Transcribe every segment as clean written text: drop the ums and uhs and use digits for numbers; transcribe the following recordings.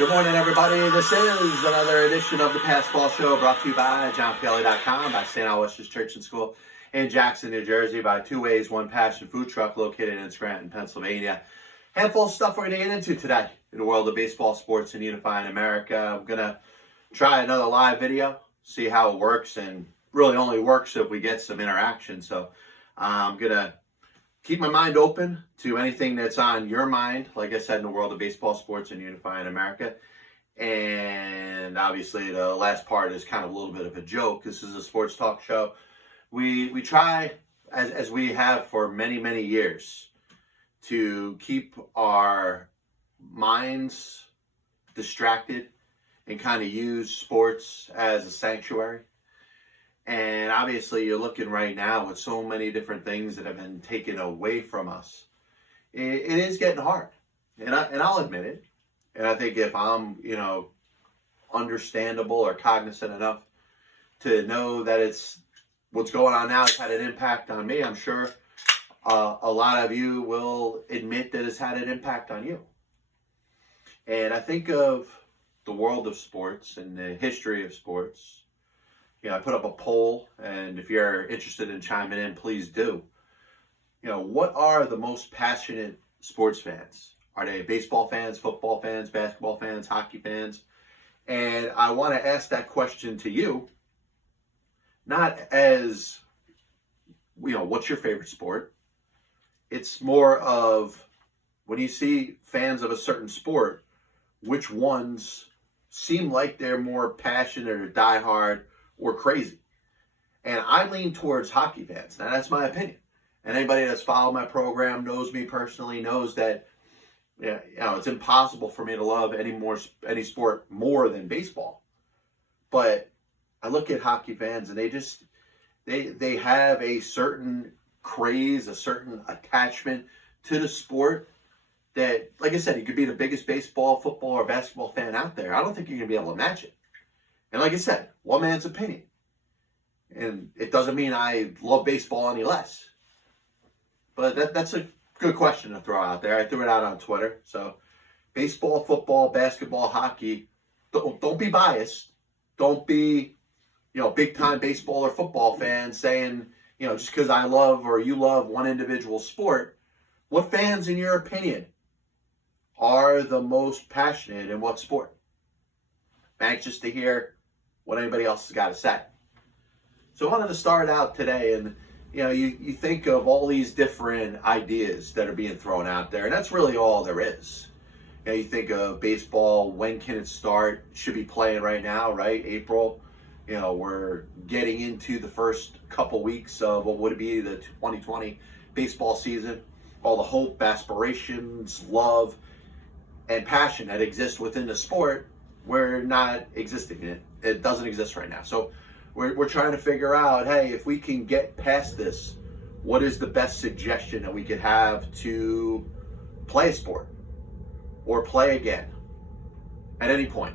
Good morning, everybody. This is another edition of the Passball Show brought to you by JohnPLA.com, by St. Aloysius Church and School in Jackson, New Jersey, by Two Ways, One Passion Food Truck located in Scranton, Pennsylvania. Handful of stuff we're going to get into today in the world of baseball, sports, and unifying America. I'm going to try another live video, see how it works, and really only works if we get some interaction. So I'm going to keep my mind open to anything that's on your mind, like I said, in the world of baseball, sports, and unifying America. And obviously the last part is kind of a little bit of a joke. This is a sports talk show. We try, as we have for many, many years, to keep our minds distracted and kind of use sports as a sanctuary. And obviously you're looking right now with so many different things that have been taken away from us. It is getting hard. And I'll admit it. And I think if I'm, understandable or cognizant enough to know that it's what's going on now has had an impact on me, I'm sure a lot of you will admit that it's had an impact on you. And I think of the world of sports and the history of sports. I put up a poll, and if you're interested in chiming in, please do. What are the most passionate sports fans? Are they baseball fans, football fans, basketball fans, hockey fans? And I want to ask that question to you, not as, what's your favorite sport? It's more of when you see fans of a certain sport, which ones seem like they're more passionate or diehard or crazy. And I lean towards hockey fans. Now, that's my opinion. And anybody that's followed my program, knows me personally, knows that it's impossible for me to love any sport more than baseball. But I look at hockey fans and they have a certain craze, a certain attachment to the sport that, like I said, you could be the biggest baseball, football, or basketball fan out there. I don't think you're going to be able to match it. And like I said, one man's opinion. And it doesn't mean I love baseball any less. But that's a good question to throw out there. I threw it out on Twitter. So baseball, football, basketball, hockey, don't be biased. Don't be, big time baseball or football fans saying, just because I love or you love one individual sport. What fans, in your opinion, are the most passionate in what sport? I'm anxious to hear what anybody else has got to say. So I wanted to start out today, and you think of all these different ideas that are being thrown out there, and that's really all there is. You think of baseball, when can it start? Should be playing right now, right? April. We're getting into the first couple weeks of what would be the 2020 baseball season. All the hope, aspirations, love, and passion that exists within the sport, we're not existing in it. It doesn't exist right now. So we're trying to figure out, hey, if we can get past this, what is the best suggestion that we could have to play a sport or play again at any point?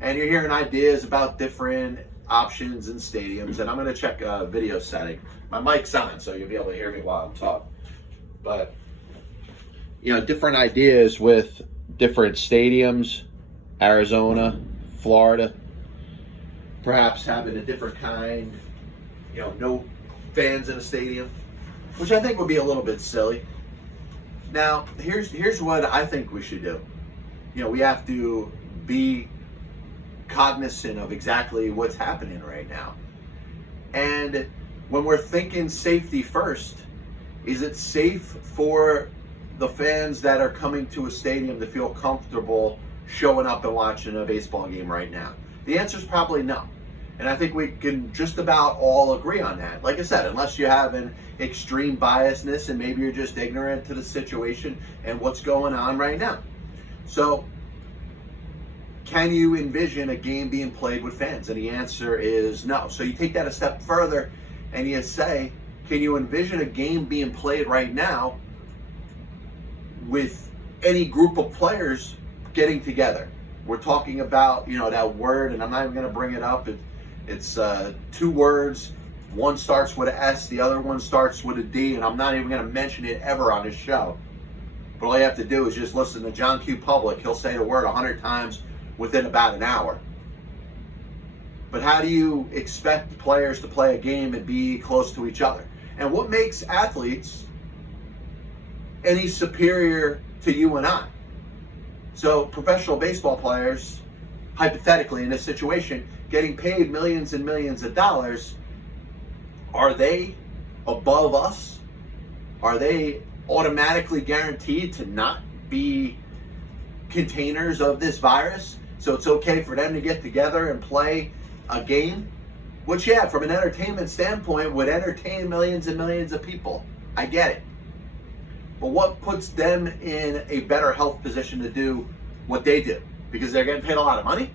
And you're hearing ideas about different options and stadiums, and I'm going to check a video setting. My mic's on, so you'll be able to hear me while I'm talking. But, different ideas with different stadiums, Arizona, Florida, perhaps having a different kind, no fans in a stadium, which I think would be a little bit silly. Now, here's what I think we should do. We have to be cognizant of exactly what's happening right now. And when we're thinking safety first, is it safe for the fans that are coming to a stadium to feel comfortable showing up and watching a baseball game right now? The answer is probably no. And I think we can just about all agree on that. Like I said, unless you have an extreme biasness and maybe you're just ignorant to the situation and what's going on right now. So, can you envision a game being played with fans? And the answer is no. So you take that a step further and you say, can you envision a game being played right now with any group of players getting together? We're talking about, that word, and I'm not even going to bring it up. It's two words. One starts with an S, the other one starts with a D, and I'm not even going to mention it ever on this show. But all you have to do is just listen to John Q. Public. He'll say the word 100 times within about an hour. But how do you expect players to play a game and be close to each other? And what makes athletes any superior to you and I? So professional baseball players, hypothetically in this situation, getting paid millions and millions of dollars, are they above us? Are they automatically guaranteed to not be containers of this virus? So it's okay for them to get together and play a game? Which, yeah, from an entertainment standpoint, would entertain millions and millions of people. I get it. But what puts them in a better health position to do what they do? Because they're getting paid a lot of money?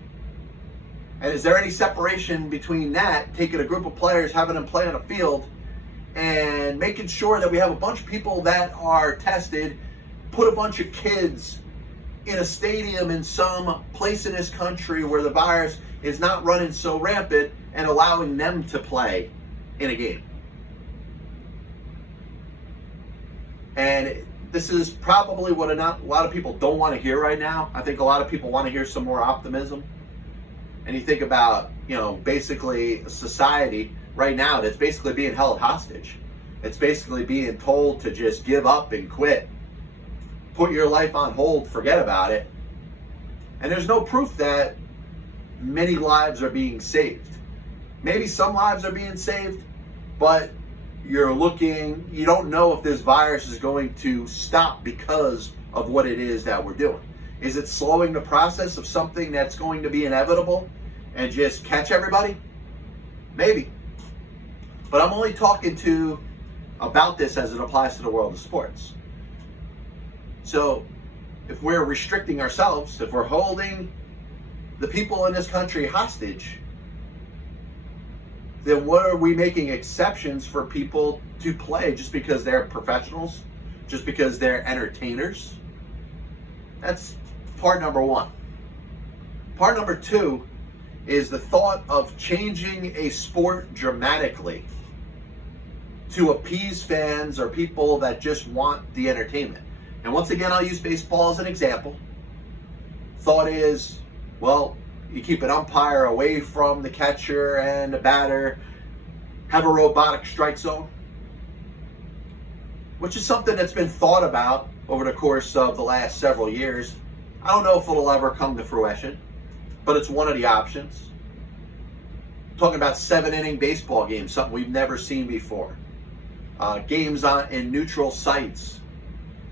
And is there any separation between that, taking a group of players, having them play on a field, and making sure that we have a bunch of people that are tested, put a bunch of kids in a stadium in some place in this country where the virus is not running so rampant, and allowing them to play in a game? And this is probably what a lot of people don't want to hear right now. I think a lot of people want to hear some more optimism. And you think about, basically a society right now that's basically being held hostage. It's basically being told to just give up and quit. Put your life on hold, forget about it. And there's no proof that many lives are being saved. Maybe some lives are being saved, but you don't know if this virus is going to stop because of what it is that we're doing. Is it slowing the process of something that's going to be inevitable and just catch everybody? Maybe. But I'm only talking about this as it applies to the world of sports. So if we're restricting ourselves, if we're holding the people in this country hostage, then what are we making exceptions for people to play just because they're professionals, just because they're entertainers? That's part number one. Part number two is the thought of changing a sport dramatically to appease fans or people that just want the entertainment. And once again, I'll use baseball as an example. Thought is, well, you keep an umpire away from the catcher and the batter, have a robotic strike zone, which is something that's been thought about over the course of the last several years. I don't know if it'll ever come to fruition, but it's one of the options. Talking about 7-inning baseball games, something we've never seen before. Games in neutral sites.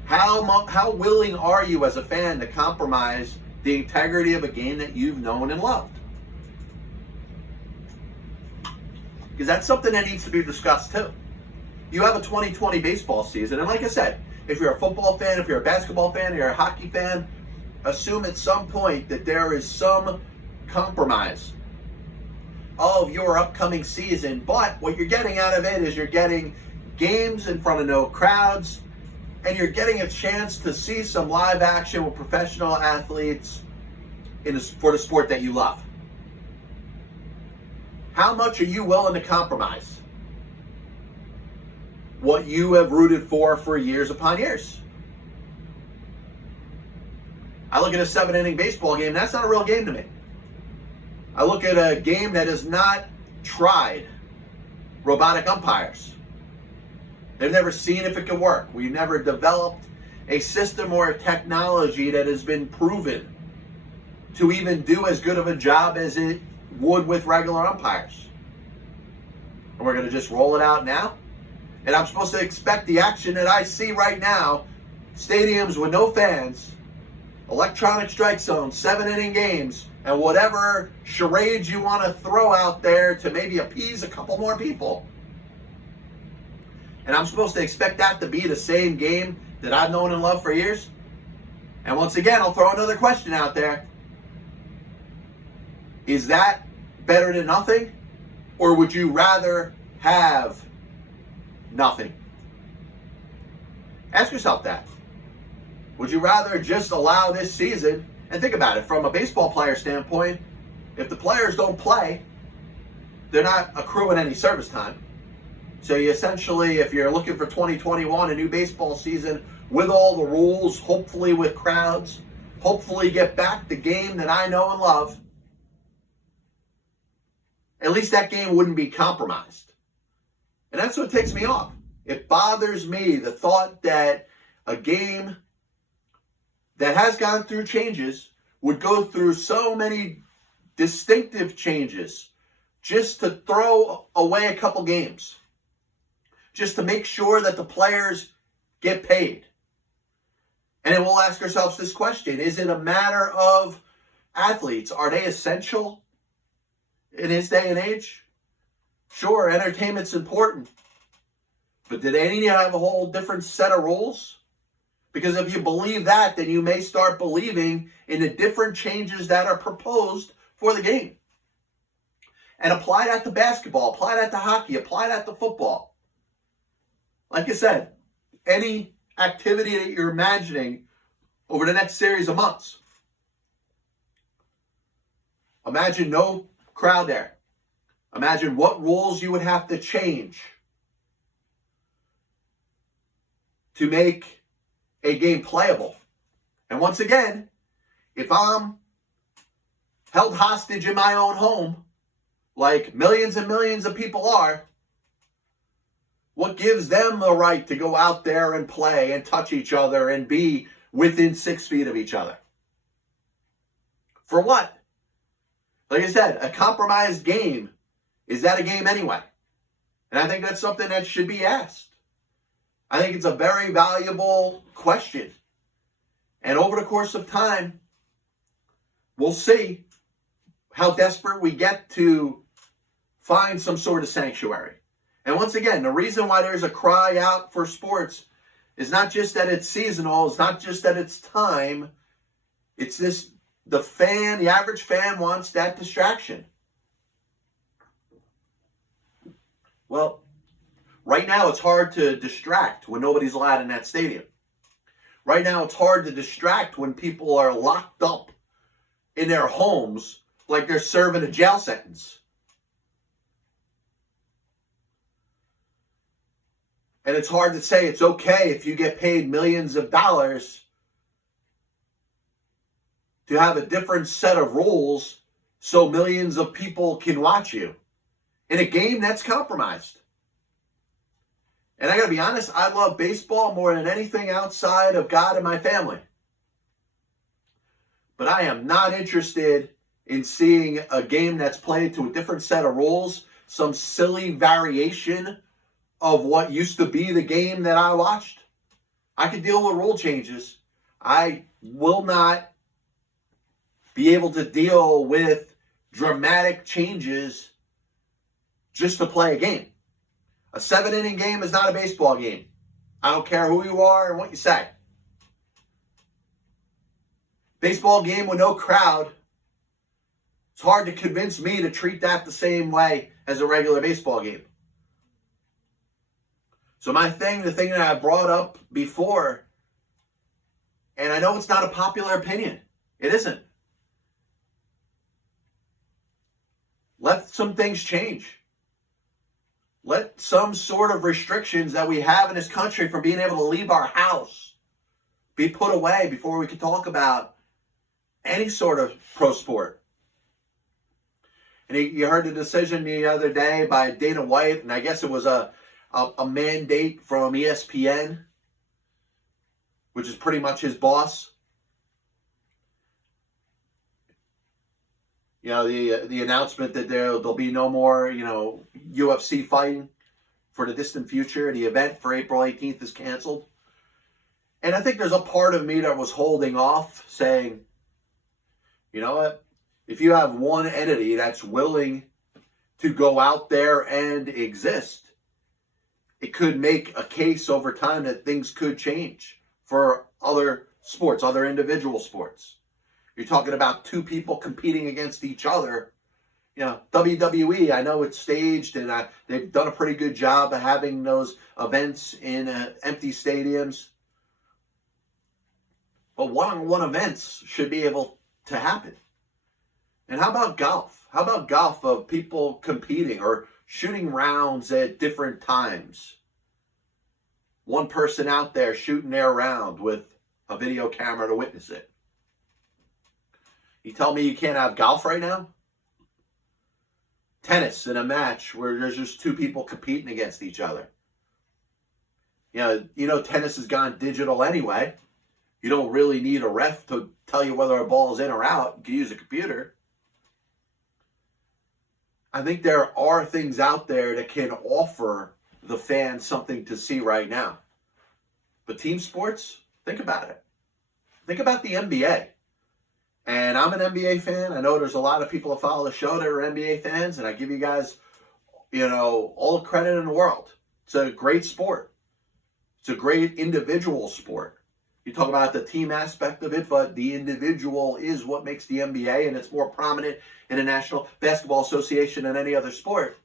How willing are you as a fan to compromise the integrity of a game that you've known and loved? Because that's something that needs to be discussed too. You have a 2020 baseball season, and like I said, if you're a football fan, if you're a basketball fan, if you're a hockey fan, assume at some point that there is some compromise of your upcoming season. But what you're getting out of it is you're getting games in front of no crowds, and you're getting a chance to see some live action with professional athletes for the sport that you love. How much are you willing to compromise what you have rooted for years upon years? I look at a 7-inning baseball game, that's not a real game to me. I look at a game that has not tried robotic umpires. They've never seen if it can work. We've never developed a system or a technology that has been proven to even do as good of a job as it would with regular umpires. And we're going to just roll it out now? And I'm supposed to expect the action that I see right now, stadiums with no fans, electronic strike zones, 7-inning games, and whatever charades you want to throw out there to maybe appease a couple more people. And I'm supposed to expect that to be the same game that I've known and loved for years? And once again, I'll throw another question out there. Is that better than nothing? Or would you rather have nothing? Ask yourself that. Would you rather just allow this season, and think about it, from a baseball player standpoint, if the players don't play, they're not accruing any service time. So you essentially, if you're looking for 2021, a new baseball season with all the rules, hopefully with crowds, hopefully get back the game that I know and love, at least that game wouldn't be compromised. And that's what takes me off. It bothers me, the thought that a game that has gone through changes would go through so many distinctive changes just to throw away a couple games, just to make sure that the players get paid. And then we'll ask ourselves this question: is it a matter of athletes? Are they essential in this day and age? Sure, entertainment's important, but do they need to have a whole different set of rules? Because if you believe that, then you may start believing in the different changes that are proposed for the game. And apply that to basketball, apply that to hockey, apply that to football. Like I said, any activity that you're imagining over the next series of months. Imagine no crowd there. Imagine what rules you would have to change to make a game playable. And once again, if I'm held hostage in my own home, like millions and millions of people are, what gives them the right to go out there and play and touch each other and be within 6 feet of each other? For what? Like I said, a compromised game, is that a game anyway? And I think that's something that should be asked. I think it's a very valuable question. And over the course of time, we'll see how desperate we get to find some sort of sanctuary. And once again, the reason why there's a cry out for sports is not just that it's seasonal, it's not just that it's time. It's this, the average fan wants that distraction. Well, right now it's hard to distract when nobody's allowed in that stadium. Right now it's hard to distract when people are locked up in their homes like they're serving a jail sentence. And it's hard to say it's okay if you get paid millions of dollars to have a different set of rules so millions of people can watch you in a game that's compromised. And I got to be honest, I love baseball more than anything outside of God and my family. But I am not interested in seeing a game that's played to a different set of rules, some silly variation of what used to be the game that I watched. I can deal with rule changes. I will not be able to deal with dramatic changes just to play a game. A 7-inning game is not a baseball game. I don't care who you are and what you say. Baseball game with no crowd, it's hard to convince me to treat that the same way as a regular baseball game. So the thing that I brought up before, and I know it's not a popular opinion. It isn't. Let some things change. Let some sort of restrictions that we have in this country from being able to leave our house be put away before we can talk about any sort of pro sport. And you heard the decision the other day by Dana White, and I guess it was a mandate from ESPN, which is pretty much his boss. You know, the announcement that there'll be no more, UFC fighting for the distant future. The event for April 18th is canceled. And I think there's a part of me that was holding off, saying, you know what? If you have one entity that's willing to go out there and exist, it could make a case over time that things could change for other sports, other individual sports. You're talking about two people competing against each other. You know, WWE, I know it's staged, and they've done a pretty good job of having those events in empty stadiums. But one-on-one events should be able to happen. And how about golf? How about golf of people competing or shooting rounds at different times. One person out there shooting their round with a video camera to witness it. You tell me you can't have golf right now? Tennis in a match where there's just two people competing against each other. You know, tennis has gone digital anyway. You don't really need a ref to tell you whether a ball is in or out. You can use a computer. I think there are things out there that can offer the fans something to see right now. But team sports, think about it. Think about the NBA. And I'm an NBA fan. I know there's a lot of people that follow the show that are NBA fans, and I give you guys, all the credit in the world. It's a great sport. It's a great individual sport. You talk about the team aspect of it, but the individual is what makes the NBA, and it's more prominent in the National Basketball Association than any other sport.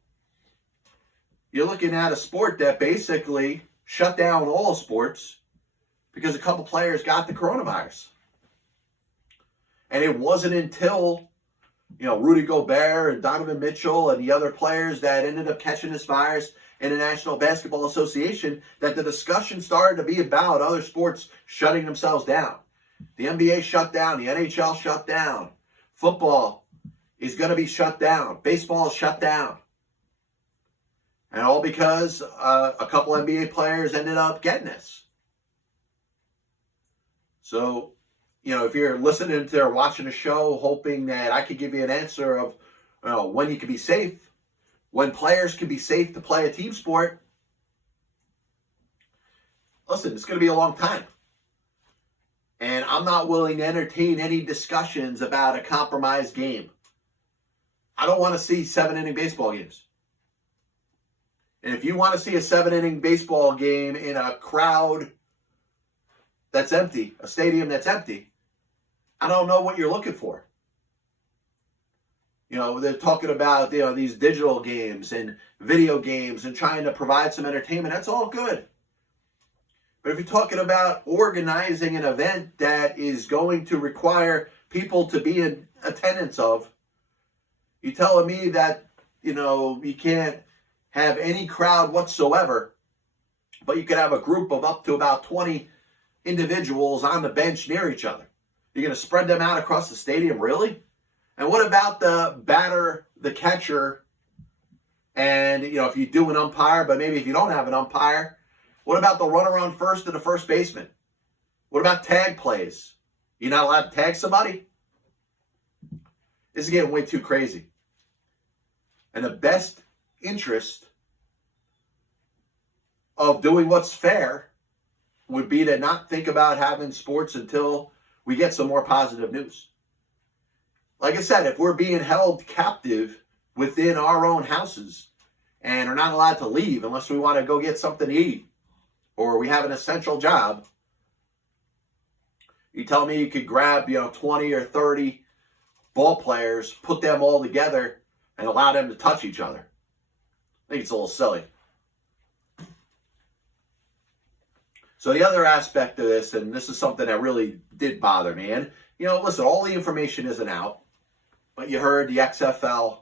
You're looking at a sport that basically shut down all sports because a couple players got the coronavirus. And it wasn't until, Rudy Gobert and Donovan Mitchell and the other players that ended up catching this virus in the National Basketball Association that the discussion started to be about other sports shutting themselves down. The NBA shut down. The NHL shut down. Football is going to be shut down. Baseball is shut down. And all because a couple NBA players ended up getting this. So, if you're listening to or watching a show hoping that I could give you an answer of when you can be safe, when players can be safe to play a team sport, listen, it's going to be a long time. And I'm not willing to entertain any discussions about a compromised game. I don't want to see 7-inning baseball games. And if you want to see a 7-inning baseball game in a crowd that's empty, a stadium that's empty, I don't know what you're looking for. They're talking about, these digital games and video games and trying to provide some entertainment. That's all good. But if you're talking about organizing an event that is going to require people to be in attendance of, you're telling me that, you can't have any crowd whatsoever, but you could have a group of up to about 20 individuals on the bench near each other. You're going to spread them out across the stadium, really? And what about the batter, the catcher, and, if you do an umpire, but maybe if you don't have an umpire, what about the runner on first and the first baseman? What about tag plays? You're not allowed to tag somebody? This is getting way too crazy. And the best interest of doing what's fair would be to not think about having sports until we get some more positive news. Like I said, if we're being held captive within our own houses and are not allowed to leave unless we want to go get something to eat or we have an essential job, you tell me you could grab, 20 or 30 ball players, put them all together and allow them to touch each other. I think it's a little silly. So the other aspect of this, and this is something that really did bother me, and, listen, all the information isn't out, but you heard the XFL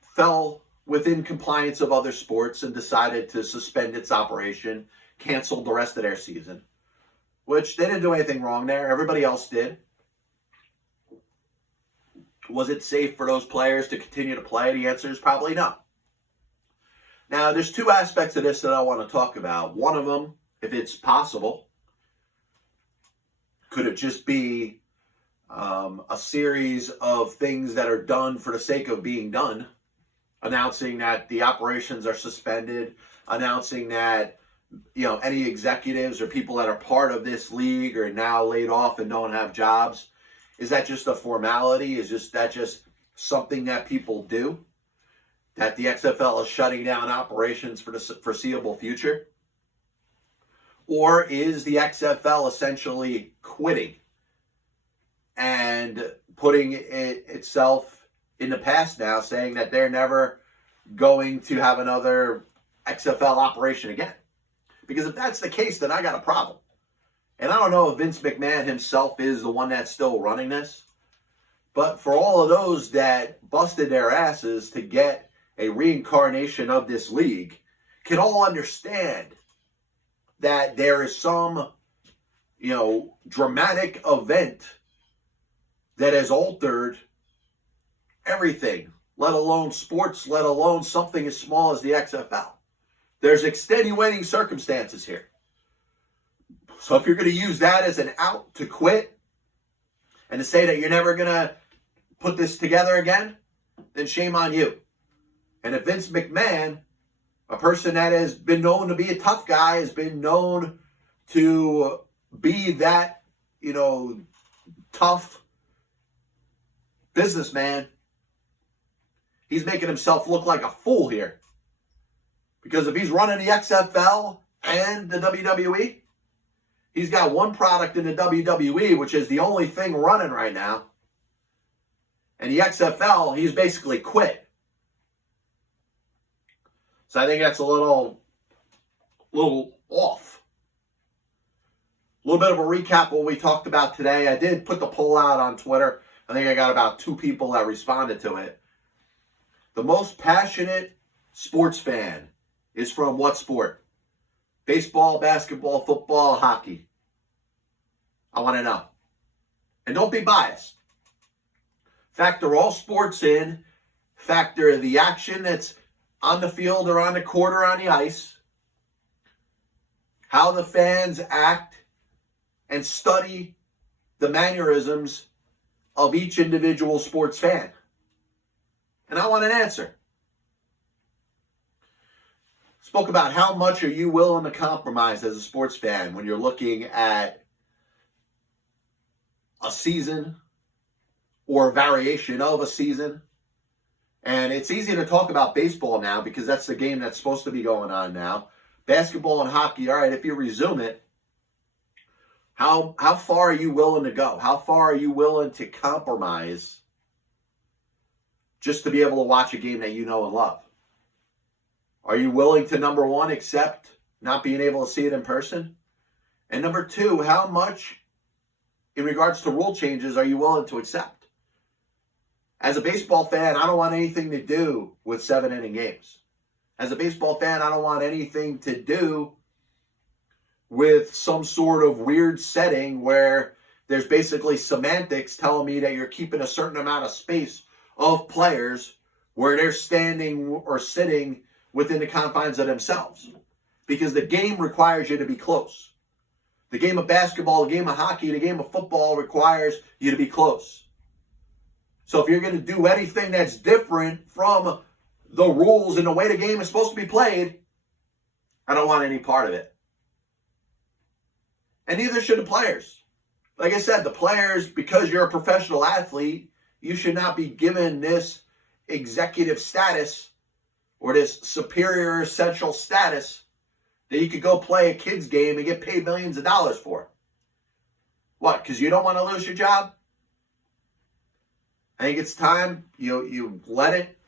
fell within compliance of other sports and decided to suspend its operation, canceled the rest of their season, which they didn't do anything wrong there. Everybody else did. Was it safe for those players to continue to play? The answer is probably no. Now, there's two aspects of this that I want to talk about. One of them, if it's possible, could it just be a series of things that are done for the sake of being done, announcing that the operations are suspended, announcing that any executives or people that are part of this league are now laid off and don't have jobs? Is that just a formality? Is that just something that people do? That the XFL is shutting down operations for the foreseeable future? Or is the XFL essentially quitting and putting itself in the past now, saying that they're never going to have another XFL operation again? Because if that's the case, then I got a problem. And I don't know if Vince McMahon himself is the one that's still running this, but for all of those that busted their asses to get a reincarnation of this league, can all understand that there is some, dramatic event that has altered everything, let alone sports, let alone something as small as the XFL. There's extenuating circumstances here. So if you're going to use that as an out to quit and to say that you're never going to put this together again, then shame on you. And if Vince McMahon, a person that has been known to be a tough guy, has been known to be that, tough businessman, he's making himself look like a fool here. Because if he's running the XFL and the WWE, he's got one product in the WWE, which is the only thing running right now. And the XFL, he's basically quit. So I think that's a little off. A little bit of a recap of what we talked about today. I did put the poll out on Twitter. I think I got about 2 people that responded to it. The most passionate sports fan is from what sport? Baseball, basketball, football, hockey. I want to know. And don't be biased. Factor all sports in. Factor the action that's on the field or on the court or on the ice. How the fans act and study the mannerisms of each individual sports fan. And I want an answer. Spoke about how much are you willing to compromise as a sports fan when you're looking at a season or a variation of a season. And it's easy to talk about baseball now because that's the game that's supposed to be going on now. Basketball and hockey, all right, if you resume it, how far are you willing to go? How far are you willing to compromise just to be able to watch a game that you know and love? Are you willing to, number one, accept not being able to see it in person? And number 2, how much, in regards to rule changes, are you willing to accept? As a baseball fan, I don't want anything to do with 7-inning games. As a baseball fan, I don't want anything to do with some sort of weird setting where there's basically semantics telling me that you're keeping a certain amount of space of players where they're standing or sitting within the confines of themselves. Because the game requires you to be close. The game of basketball, the game of hockey, the game of football requires you to be close. So if you're going to do anything that's different from the rules and the way the game is supposed to be played, I don't want any part of it. And neither should the players. Like I said, the players, because you're a professional athlete, you should not be given this executive status or this superior essential status that you could go play a kid's game and get paid millions of dollars for. What, because you don't want to lose your job? I think it's time you let it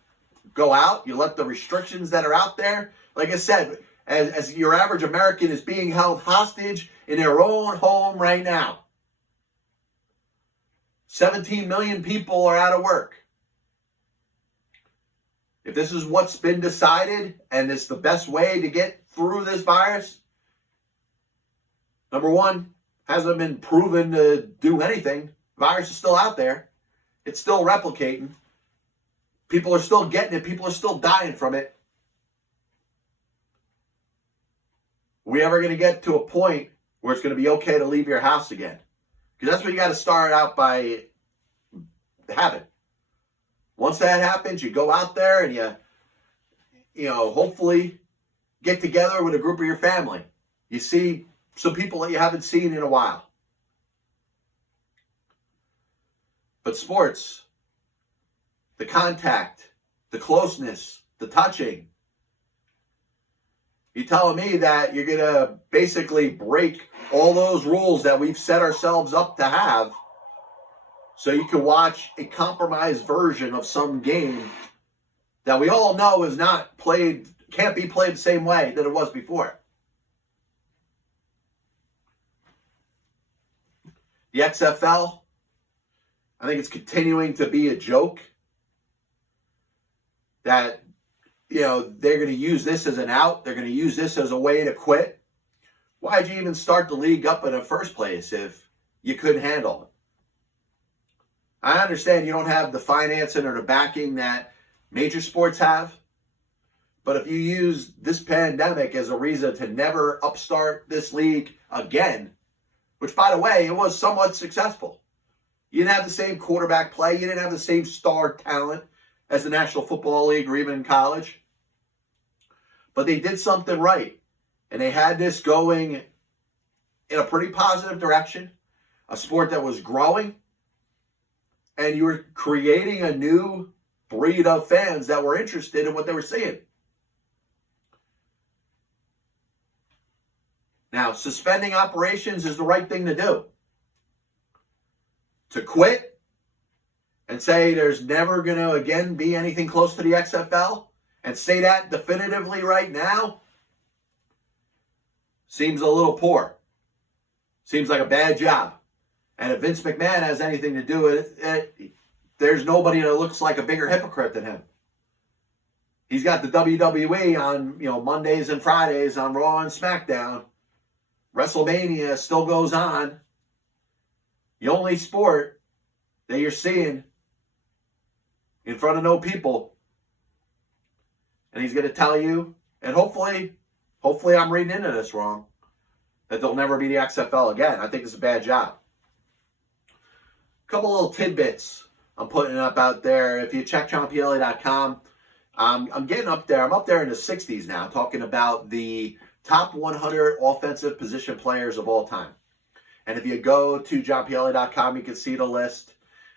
go out. You let the restrictions that are out there. Like I said, as your average American is being held hostage in their own home right now. 17 million people are out of work. If this is what's been decided and it's the best way to get through this virus, number one, hasn't been proven to do anything. The virus is still out there. It's still replicating. People are still getting it. People are still dying from it. Are we ever going to get to a point where it's going to be okay to leave your house again? Because that's what you got to start out by having. Once that happens, you go out there and you hopefully get together with a group of your family. You see some people that you haven't seen in a while. But sports, the contact, the closeness, the touching, you're telling me that you're going to basically break all those rules that we've set ourselves up to have so you can watch a compromised version of some game that we all know is not played, can't be played the same way that it was before. The XFL, I think it's continuing to be a joke that they're going to use this as an out. They're going to use this as a way to quit. Why'd you even start the league up in the first place if you couldn't handle it? I understand you don't have the financing or the backing that major sports have. But if you use this pandemic as a reason to never upstart this league again, which, by the way, it was somewhat successful. You didn't have the same quarterback play. You didn't have the same star talent as the National Football League or even in college. But they did something right. And they had this going in a pretty positive direction. A sport that was growing. And you were creating a new breed of fans that were interested in what they were seeing. Now, suspending operations is the right thing to do. To quit and say there's never going to again be anything close to the XFL and say that definitively right now seems a little poor. Seems like a bad job. And if Vince McMahon has anything to do with it, there's nobody that looks like a bigger hypocrite than him. He's got the WWE on Mondays and Fridays on Raw and SmackDown. WrestleMania still goes on. The only sport that you're seeing in front of no people. And he's going to tell you, and hopefully I'm reading into this wrong, that there'll never be the XFL again. I think it's a bad job. A couple little tidbits I'm putting up out there. If you check JohnPLA.com, I'm getting up there. I'm up there in the 60s now, talking about the top 100 offensive position players of all time. And if you go to JohnPLA.com, you can see the list.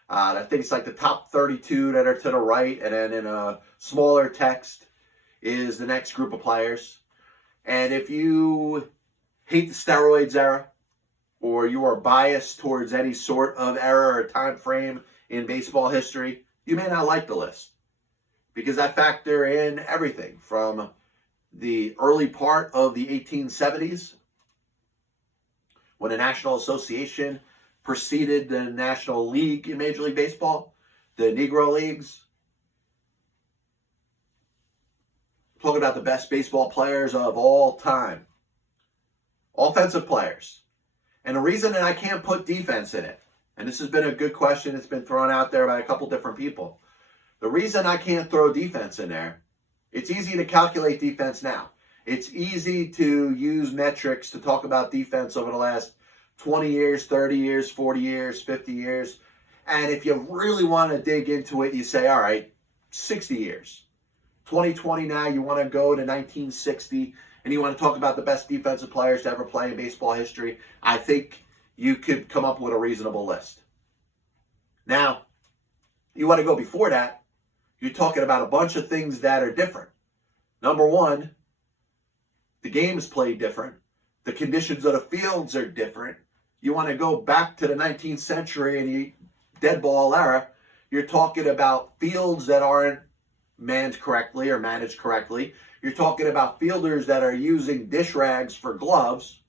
I think it's like the top 32 that are to the right, and then in a smaller text is the next group of players. And if you hate the steroids era, or you are biased towards any sort of era or time frame in baseball history, you may not like the list. Because I factor in everything from the early part of the 1870s, when the National Association preceded the National League in Major League Baseball, the Negro Leagues. Talking about the best baseball players of all time. Offensive players. And the reason that I can't put defense in it, and this has been a good question, it's been thrown out there by a couple different people. The reason I can't throw defense in there, it's easy to calculate defense now. It's easy to use metrics to talk about defense over the last 20 years, 30 years, 40 years, 50 years. And if you really want to dig into it, you say, all right, 60 years. 2020 now, you want to go to 1960, and you want to talk about the best defensive players to ever play in baseball history. I think you could come up with a reasonable list. Now, you want to go before that, you're talking about a bunch of things that are different. Number one, the game is played different. The conditions of the fields are different. You want to go back to the 19th century and the dead ball era, you're talking about fields that aren't manned correctly or managed correctly. You're talking about fielders that are using dish rags for gloves.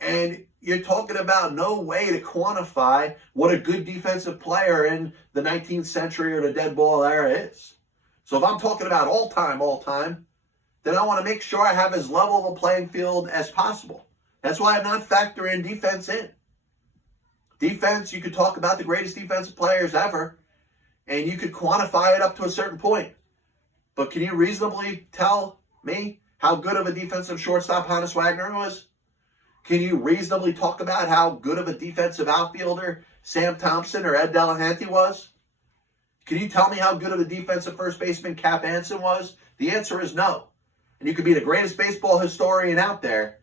And you're talking about no way to quantify what a good defensive player in the 19th century or the dead ball era is. So if I'm talking about all time, then I want to make sure I have as level of a playing field as possible. That's why I'm not factoring defense in. Defense, you could talk about the greatest defensive players ever, and you could quantify it up to a certain point. But can you reasonably tell me how good of a defensive shortstop Honus Wagner was? Can you reasonably talk about how good of a defensive outfielder Sam Thompson or Ed Delahanty was? Can you tell me how good of a defensive first baseman Cap Anson was? The answer is no. And you could be the greatest baseball historian out there.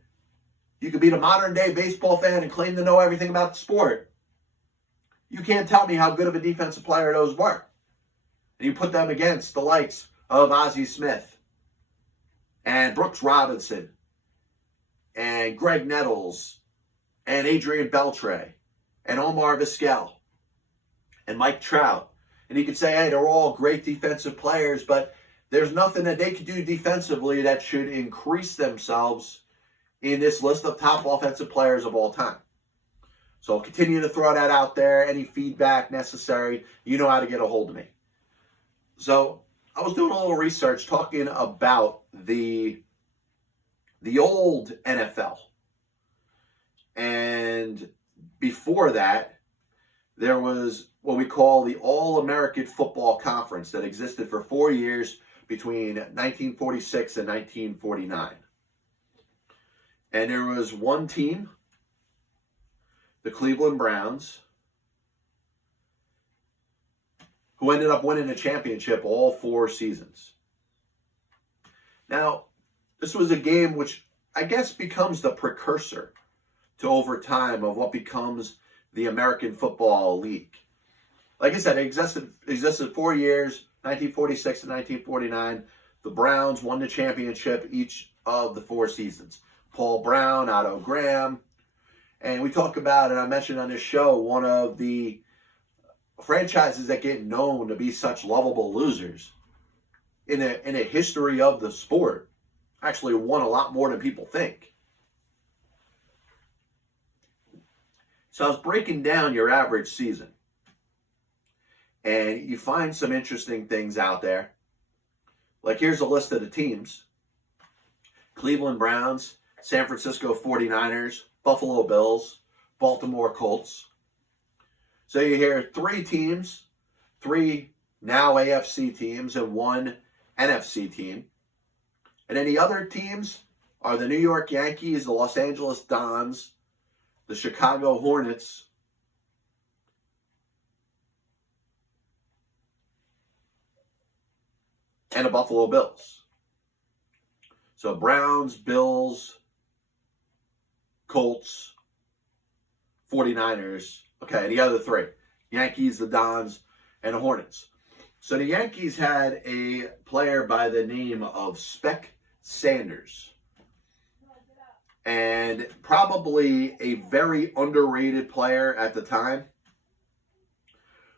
You could be the modern day baseball fan and claim to know everything about the sport. You can't tell me how good of a defensive player those were. And you put them against the likes of Ozzie Smith and Brooks Robinson and Greg Nettles and Adrian Beltre and Omar Vizquel and Mike Trout. And you could say, hey, they're all great defensive players, but there's nothing that they could do defensively that should increase themselves in this list of top offensive players of all time. So I'll continue to throw that out there. Any feedback necessary, you know how to get a hold of me. So I was doing a little research talking about the old NFL. And before that, there was what we call the All-American Football Conference that existed for 4 years between 1946 and 1949. And there was one team, the Cleveland Browns, who ended up winning a championship all 4 seasons. Now, this was a game which I guess becomes the precursor to over time of what becomes the American Football League. Like I said, it existed 4 years, 1946 to 1949. The Browns won the championship each of the 4 seasons. Paul Brown, Otto Graham. And we talk about, and I mentioned on this show, one of the franchises that get known to be such lovable losers in a history of the sport. Actually won a lot more than people think. So I was breaking down your average season. And you find some interesting things out there. Like here's a list of the teams. Cleveland Browns, San Francisco 49ers, Buffalo Bills, Baltimore Colts. So you hear 3 teams, 3 now AFC teams and 1 NFC team. And then the other teams are the New York Yankees, the Los Angeles Dons, the Chicago Hornets, and the Buffalo Bills. So Browns, Bills, Colts, 49ers. Okay, the other 3. Yankees, the Dons, and the Hornets. So the Yankees had a player by the name of Spec Sanders. And probably a very underrated player at the time.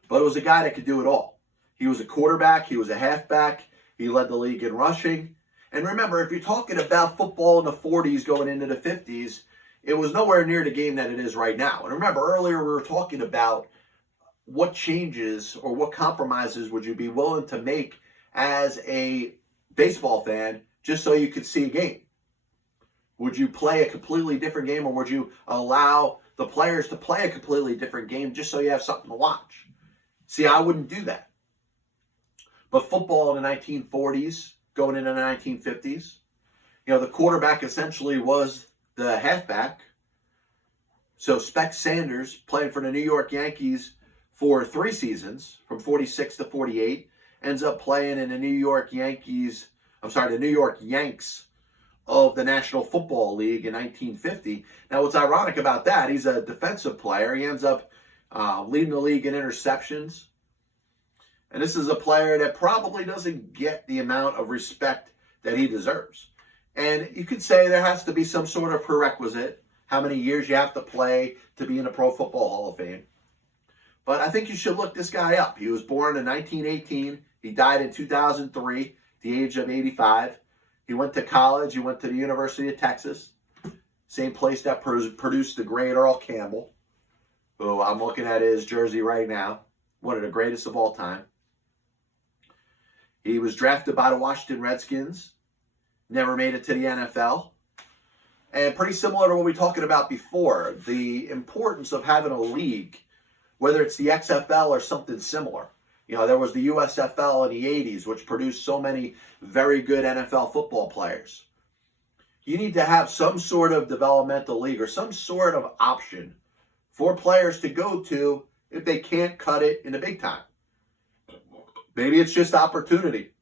But it was a guy that could do it all. He was a quarterback. He was a halfback. He led the league in rushing. And remember, if you're talking about football in the 40s going into the 50s, it was nowhere near the game that it is right now. And remember, earlier we were talking about what changes or what compromises would you be willing to make as a baseball fan just so you could see a game? Would you play a completely different game, or would you allow the players to play a completely different game just so you have something to watch? See, I wouldn't do that. But football in the 1940s, going into the 1950s, the quarterback essentially was the halfback. So Spec Sanders, playing for the New York Yankees for 3 seasons, from 46 to 48, ends up playing in the New York Yanks of the National Football League in 1950. Now, what's ironic about that, he's a defensive player. He ends up leading the league in interceptions. And this is a player that probably doesn't get the amount of respect that he deserves. And you could say there has to be some sort of prerequisite, how many years you have to play to be in the Pro Football Hall of Fame. But I think you should look this guy up. He was born in 1918. He died in 2003, at the age of 85. He went to college. He went to the University of Texas, same place that produced the great Earl Campbell, who I'm looking at his jersey right now, one of the greatest of all time. He was drafted by the Washington Redskins, never made it to the NFL. And pretty similar to what we were talking about before, the importance of having a league, whether it's the XFL or something similar. There was the USFL in the 80s, which produced so many very good NFL football players. You need to have some sort of developmental league or some sort of option for players to go to if they can't cut it in the big time. Maybe it's just opportunity.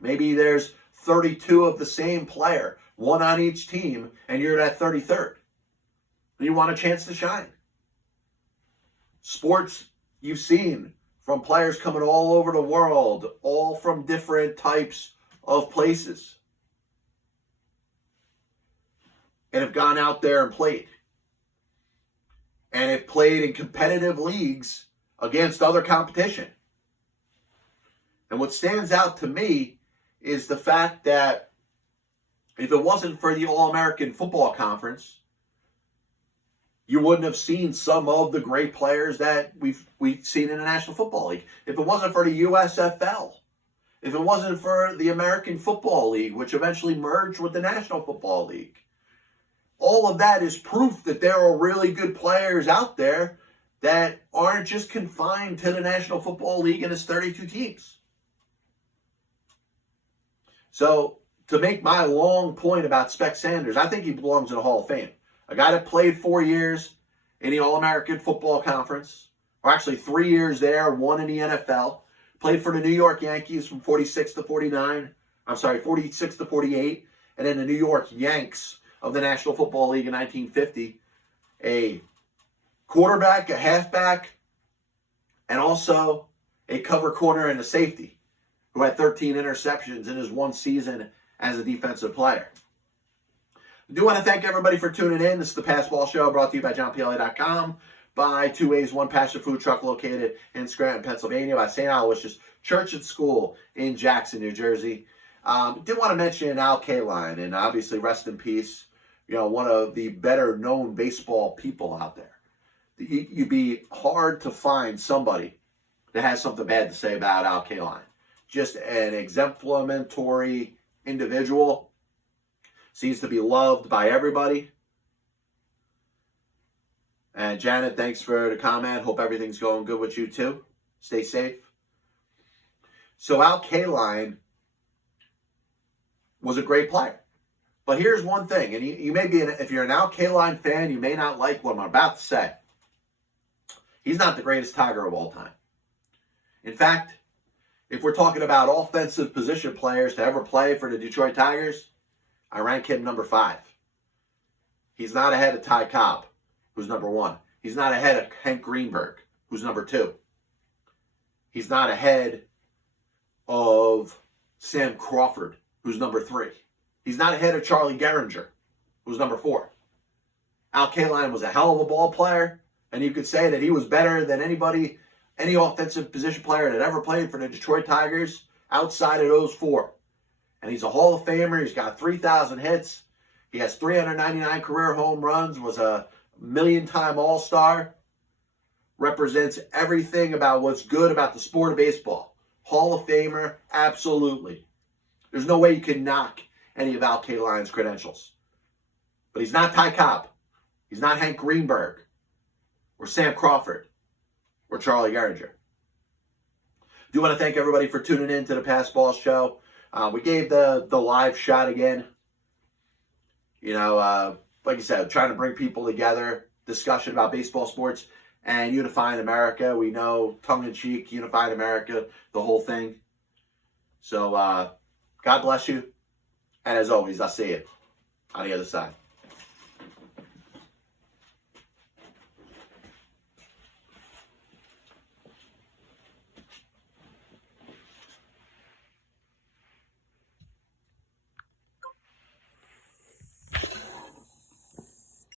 Maybe there's 32 of the same player, one on each team, and you're at 33rd. You want a chance to shine. Sports, you've seen from players coming all over the world, all from different types of places, and have gone out there and played. And have played in competitive leagues against other competition. And what stands out to me is the fact that if it wasn't for the All-American Football Conference, you wouldn't have seen some of the great players that we've seen in the National Football League. If it wasn't for the USFL, if it wasn't for the American Football League, which eventually merged with the National Football League. All of that is proof that there are really good players out there that aren't just confined to the National Football League and its 32 teams. So, to make my long point about Spec Sanders, I think he belongs in the Hall of Fame. A guy that played 4 years in the All-American Football Conference, or actually 3 years there, 1 in the NFL, played for the New York Yankees from 46 to 48, and then the New York Yanks of the National Football League in 1950, a quarterback, a halfback, and also a cover corner and a safety who had 13 interceptions in his one season as a defensive player. I do want to thank everybody for tuning in. This is the Passball Show brought to you by JohnPLA.com, by 2 Ways, One Passion Food Truck located in Scranton, Pennsylvania, by St. Aloysius Church and School in Jackson, New Jersey. Did want to mention Al Kaline, and obviously rest in peace, one of the better known baseball people out there. You'd be hard to find somebody that has something bad to say about Al Kaline. Just an exemplary individual. Seems to be loved by everybody. And Janet, thanks for the comment. Hope everything's going good with you too. Stay safe. So Al Kaline was a great player. But here's one thing, and you may be, if you're an Al Kaline fan, you may not like what I'm about to say. He's not the greatest Tiger of all time. In fact, if we're talking about offensive position players to ever play for the Detroit Tigers, I rank him number 5. He's not ahead of Ty Cobb, who's number 1. He's not ahead of Hank Greenberg, who's number 2. He's not ahead of Sam Crawford, who's number 3. He's not ahead of Charlie Gehringer, who's number 4. Al Kaline was a hell of a ball player, and you could say that he was better than any offensive position player that ever played for the Detroit Tigers outside of those 4. And he's a Hall of Famer. He's got 3,000 hits. He has 399 career home runs, was a million-time All-Star. Represents everything about what's good about the sport of baseball. Hall of Famer, absolutely. There's no way you can knock any of Al Kaline's credentials. But he's not Ty Cobb. He's not Hank Greenberg or Sam Crawford or Charlie Gehringer. I do want to thank everybody for tuning in to the Passball Show. We gave the live shot again. Like I said, trying to bring people together, discussion about baseball, sports, and unifying America. We know, tongue-in-cheek, unifying America, the whole thing. So, God bless you. And as always, I'll see you on the other side.